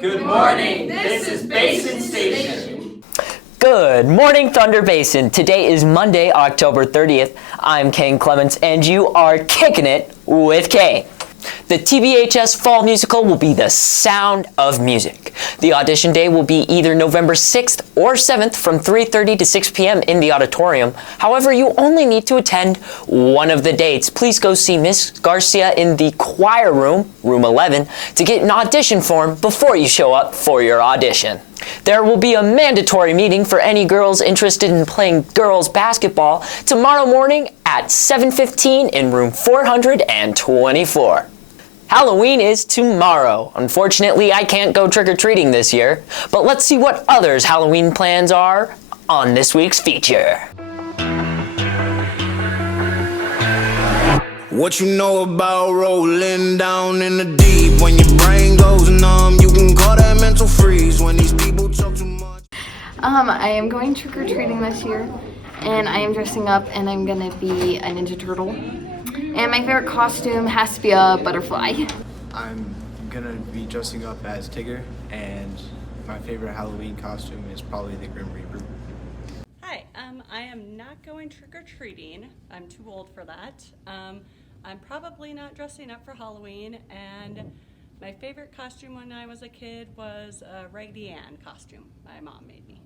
Good morning. This is Basin Station. Good morning, Thunder Basin. Today is Monday, October 30th. I'm Kane Clements, and you are kicking it with Kane. The TBHS Fall Musical will be The Sound of Music. The audition day will be either November 6th or 7th from 3:30 to 6 p.m. in the auditorium. However, you only need to attend one of the dates. Please go see Miss Garcia in the choir room, room 11, to get an audition form before you show up for your audition. There will be a mandatory meeting for any girls interested in playing girls basketball tomorrow morning at 7:15 in room 424. Halloween is tomorrow. Unfortunately, I can't go trick-or-treating this year, but let's see what others' Halloween plans are on this week's feature. What you know about rolling down in the deep? When your brain goes numb, you can call that mental freeze. When these people talk too much. I am going trick-or-treating this year, and I am dressing up, and I'm gonna be a Ninja Turtle. And my favorite costume has to be a butterfly. I'm gonna be dressing up as Tigger, and my favorite Halloween costume is probably the Grim Reaper. Hi, I am not going trick-or-treating. I'm too old for that. I'm probably not dressing up for Halloween, and my favorite costume when I was a kid was a Raggedy Ann costume my mom made me.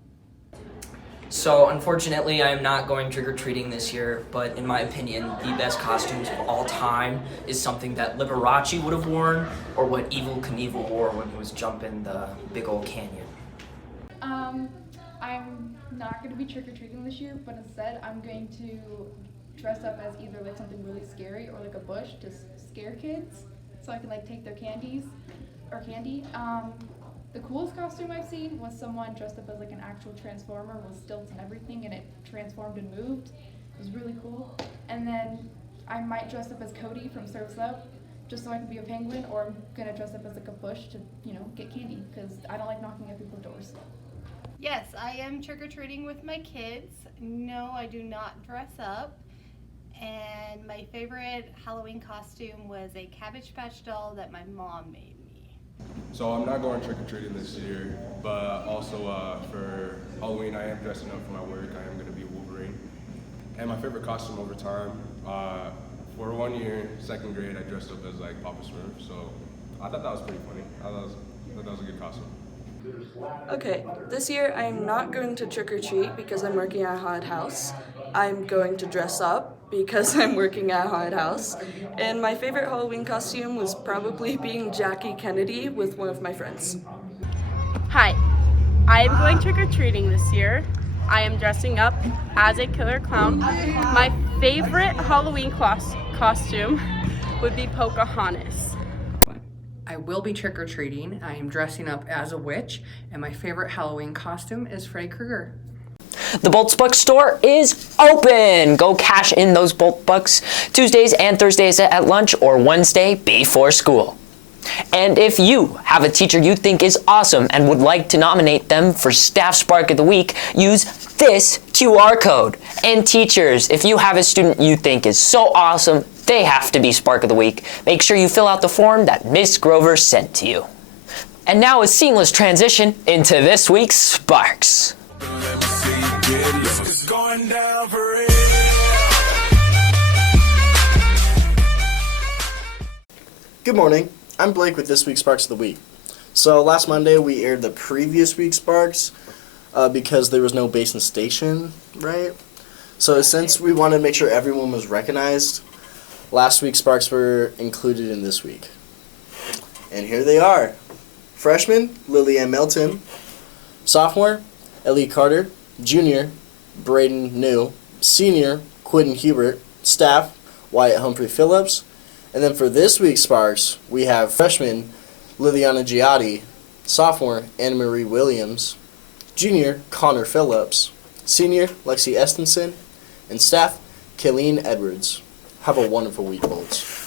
So unfortunately, I'm not going trick-or-treating this year, but in my opinion, the best costumes of all time is something that Liberace would have worn, or what Evel Knievel wore when he was jumping the big old canyon. I'm not going to be trick-or-treating this year, but instead I'm going to dress up as either like something really scary or like a bush to scare kids, so I can like take their candy. The coolest costume I've seen was someone dressed up as like an actual transformer with stilts and everything, and it transformed and moved. It was really cool. And then I might dress up as Cody from Surf's Up, just so I can be a penguin, or I'm gonna dress up as like a bush to, get candy, because I don't like knocking at people's doors. Yes, I am trick-or-treating with my kids. No, I do not dress up. And my favorite Halloween costume was a Cabbage Patch doll that my mom made me. So I'm not going trick-or-treating this year, but also for Halloween I am dressing up for my work. I am going to be Wolverine. And my favorite costume over time, for 1 year, second grade, I dressed up as like Papa Smurf, so I thought that was pretty funny. I thought that was a good costume. Okay, this year I'm not going to trick-or-treat because I'm working at Haunted House. I'm going to dress up because I'm working at Haunted House. And my favorite Halloween costume was probably being Jackie Kennedy with one of my friends. Hi, I am going trick-or-treating this year. I am dressing up as a killer clown. My favorite Halloween costume would be Pocahontas. I will be trick-or-treating. I am dressing up as a witch, and my favorite Halloween costume is Freddy Krueger. The Bolts Bucks store is open! Go cash in those Bolt Bucks Tuesdays and Thursdays at lunch or Wednesday before school. And if you have a teacher you think is awesome and would like to nominate them for Staff Spark of the Week, use this QR code. And teachers, if you have a student you think is so awesome, they have to be Spark of the Week. Make sure you fill out the form that Miss Grover sent to you. And now a seamless transition into this week's Sparks. Good morning, I'm Blake with this week's Sparks of the Week. So last Monday we aired the previous week's Sparks because there was no Basin Station, right? So since we wanted to make sure everyone was recognized, last week's Sparks were included in this week. And here they are. Freshman, Lillian Melton. Sophomore, Ellie Carter. Junior, Braden New. Senior, Quentin Hubert. Staff, Wyatt Humphrey Phillips. And then for this week's Sparks, we have freshman, Liliana Giotti. Sophomore, Anna Marie Williams. Junior, Connor Phillips. Senior, Lexi Estenson. And staff, Kayleen Edwards. Have a wonderful week, Bolts.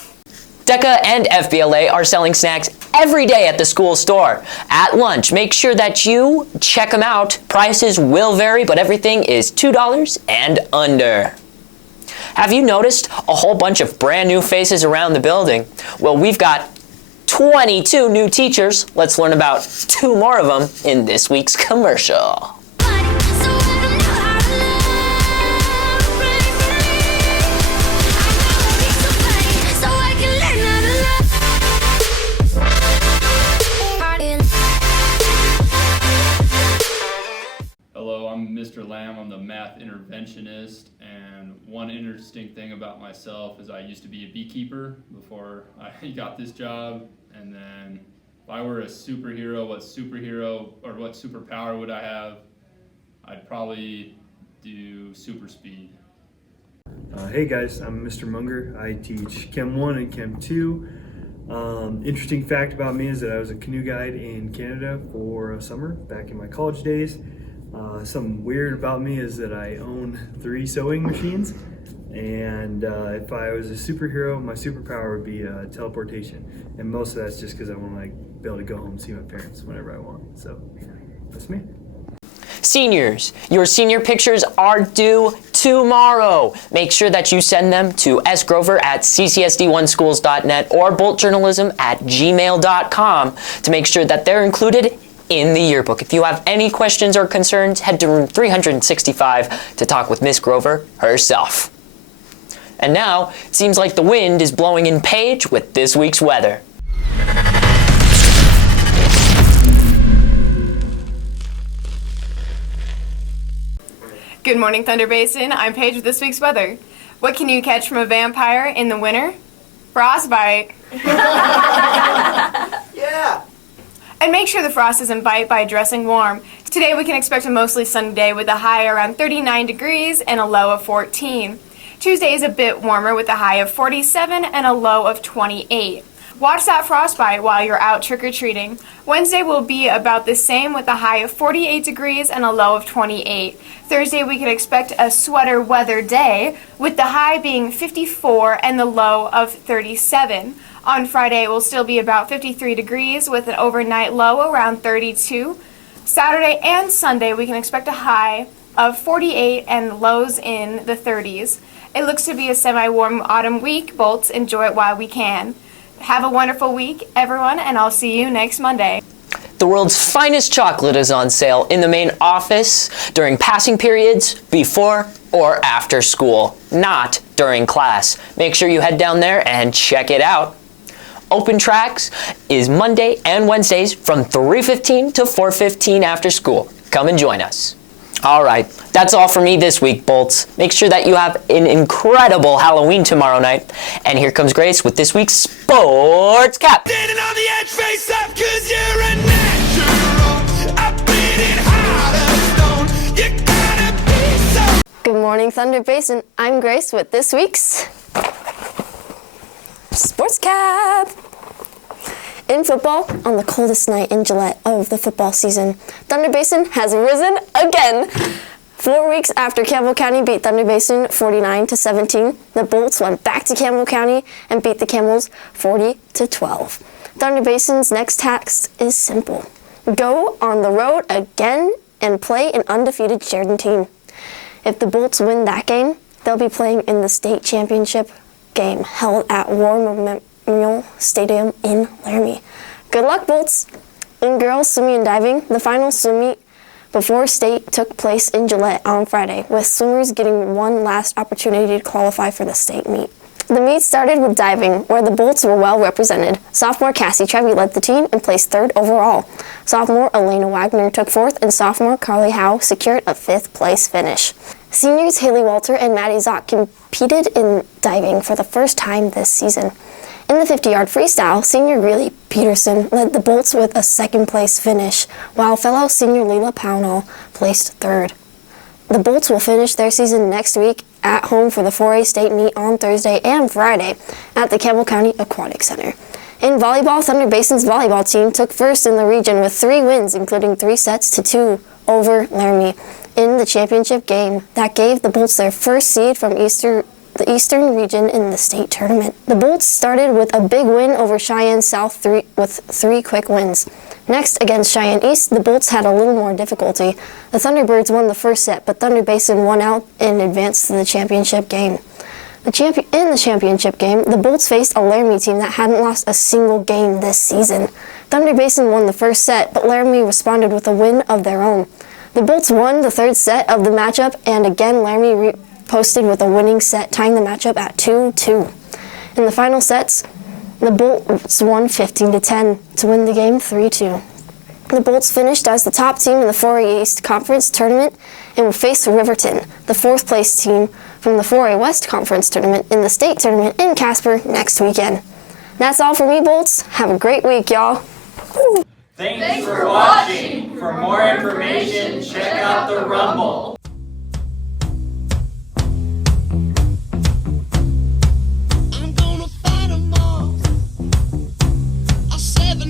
DECA and FBLA are selling snacks every day at the school store. At lunch, make sure that you check them out. Prices will vary, but everything is $2 and under. Have you noticed a whole bunch of brand new faces around the building? Well, we've got 22 new teachers. Let's learn about 2 more of them in this week's commercial. Hello, I'm Mr. Lamb. I'm the math interventionist, and one interesting thing about myself is I used to be a beekeeper before I got this job. And then if I were a superhero, what superpower would I have? I'd probably do super speed. Hey guys, I'm Mr. Munger. I teach Chem 1 and Chem 2. Interesting fact about me is that I was a canoe guide in Canada for a summer back in my college days. Something weird about me is that I own 3 sewing machines, and if I was a superhero, my superpower would be teleportation, and most of that's just because I want to be able to go home and see my parents whenever I want. So that's me. Seniors, your senior pictures are due tomorrow. Make sure that you send them to sgrover@ccsd1schools.net or boltjournalism@gmail.com to make sure that they're included in the yearbook. If you have any questions or concerns, head to room 365 to talk with Miss Grover herself. And now, it seems like the wind is blowing in Page with this week's weather. Good morning, Thunder Basin. I'm Paige with this week's weather. What can you catch from a vampire in the winter? Frostbite. Yeah! And make sure the frost doesn't bite by dressing warm. Today we can expect a mostly sunny day with a high around 39 degrees and a low of 14. Tuesday is a bit warmer with a high of 47 and a low of 28. Watch that frostbite while you're out trick-or-treating. Wednesday will be about the same with a high of 48 degrees and a low of 28. Thursday we can expect a sweater weather day with the high being 54 and the low of 37. On Friday it will still be about 53 degrees with an overnight low around 32. Saturday and Sunday we can expect a high of 48 and lows in the 30s. It looks to be a semi-warm autumn week. Bolts, enjoy it while we can. Have a wonderful week, everyone, and I'll see you next Monday. The world's finest chocolate is on sale in the main office during passing periods, before or after school, not during class. Make sure you head down there and check it out. Open Tracks is Monday and Wednesdays from 3:15 to 4:15 after school. Come and join us. All right, that's all for me this week, Bolts. Make sure that you have an incredible Halloween tomorrow night. And here comes Grace with this week's Sports Cap. Standing on the edge, face up, 'cause you're a natural. I've been in heart of stone. You gotta be so. Good morning, Thunder Basin. I'm Grace with this week's Sports Cap. In football, on the coldest night in July of the football season, Thunder Basin has risen again. 4 weeks after Campbell County beat Thunder Basin 49-17, the Bolts went back to Campbell County and beat the Camels 40-12. Thunder Basin's next task is simple. Go on the road again and play an undefeated Sheridan team. If the Bolts win that game, they'll be playing in the state championship game held at War Memorial Stadium in Laramie. Good luck, Bolts! In girls swimming and diving, the final swim meet before state took place in Gillette on Friday, with swimmers getting one last opportunity to qualify for the state meet. The meet started with diving, where the Bolts were well represented. Sophomore Cassie Trevi led the team and placed 3rd overall. Sophomore Elena Wagner took 4th, and sophomore Carly Howe secured a 5th place finish. Seniors Haley Walter and Maddie Zock competed in diving for the first time this season. In the 50-yard freestyle, senior Greeley Peterson led the Bolts with a 2nd place finish, while fellow senior Leela Pownall placed 3rd. The Bolts will finish their season next week at home for the 4A state meet on Thursday and Friday at the Campbell County Aquatic Center. In volleyball, Thunder Basin's volleyball team took 1st in the region with 3 wins, including 3 sets to 2 over Laramie in the championship game that gave the Bolts their first seed from the Eastern region in the state tournament. The Bolts started with a big win over Cheyenne South with 3 quick wins. Next, against Cheyenne East, the Bolts had a little more difficulty. The Thunderbirds won the first set, but Thunder Basin won out and advanced to the championship game. In the championship game, the Bolts faced a Laramie team that hadn't lost a single game this season. Thunder Basin won the first set, but Laramie responded with a win of their own. The Bolts won the third set of the matchup, and again Laramie posted with a winning set, tying the matchup at 2-2. In the final sets, the Bolts won 15-10 to win the game 3-2. The Bolts finished as the top team in the 4A East Conference tournament and will face Riverton, the fourth place team from the 4A West Conference tournament in the state tournament in Casper next weekend. That's all for me, Bolts. Have a great week, y'all. Thanks for watching. For more information, check out the Rumble.